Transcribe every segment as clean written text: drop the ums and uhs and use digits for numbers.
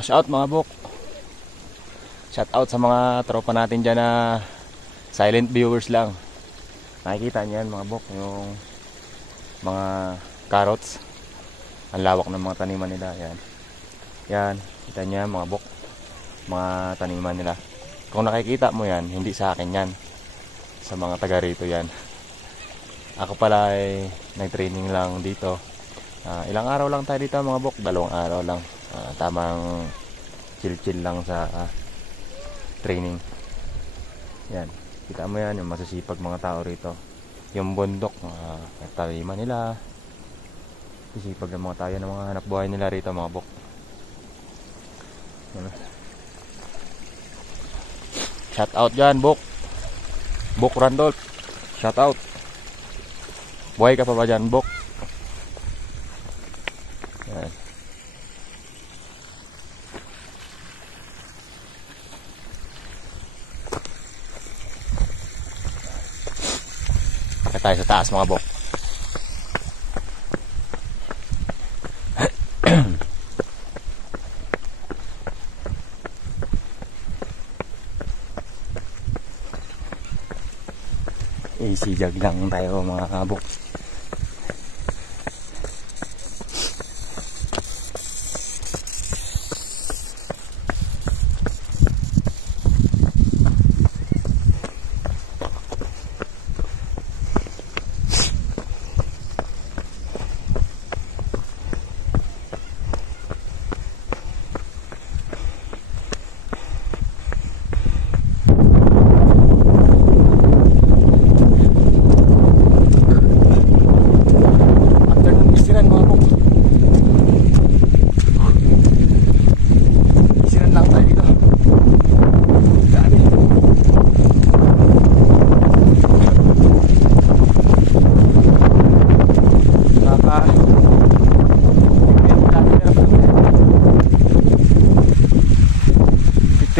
Shout out mga bok. Shout out sa mga tropa natin dyan na silent viewers lang. Nakikita niyan mga bok, yung mga carrots. Ang lawak ng mga taniman nila. Yan. Yan. Kita niya mga bok. Mga taniman nila. Kung nakikita mo yan, hindi sa akin yan. Sa mga taga rito yan. Ako pala ay nag-training lang dito. Ilang araw lang tayo dito mga bok. 2 araw lang. Tamang chill lang sa training. Yan. Kita mo yan, yung masasipag mga tao rito. Yung bundok, taliman nila. Sisipag ng mga tayo ng mga hanap buhay nila rito mga bok. Yan. Shout out dyan bok. Bok Randolph. Shout out. Buhay ka pa ba dyan bok? Yan. Kaya tayo sa taas mga bok. Easy jog lang tayo mga bok.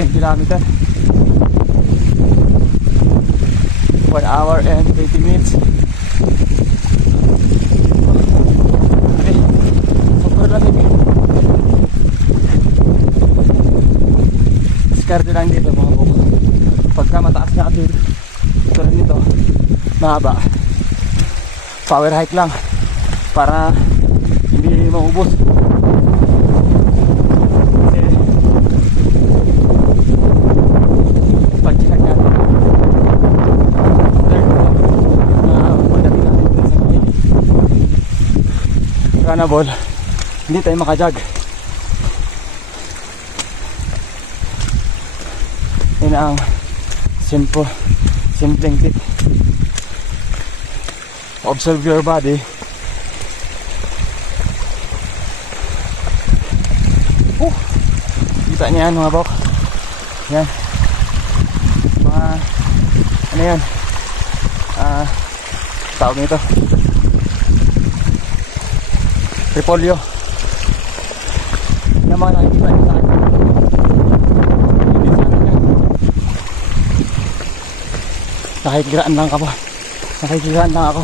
Kilometer 1 hour and 20 minutes. Okay, super lamig. Diskarte lang dito mga bok. Pagka mataas na atin tulad nito, mahaba, power hike lang para hindi maubos. Ball, hindi tayo makajag. Yun ang simpleng tip. Observe your body. Kita niya yan mga bok. Yan. Mga ano yan, tawag nito repolyo. Yung mga nakikita nyo sa akin. Nakikiraan lang ako.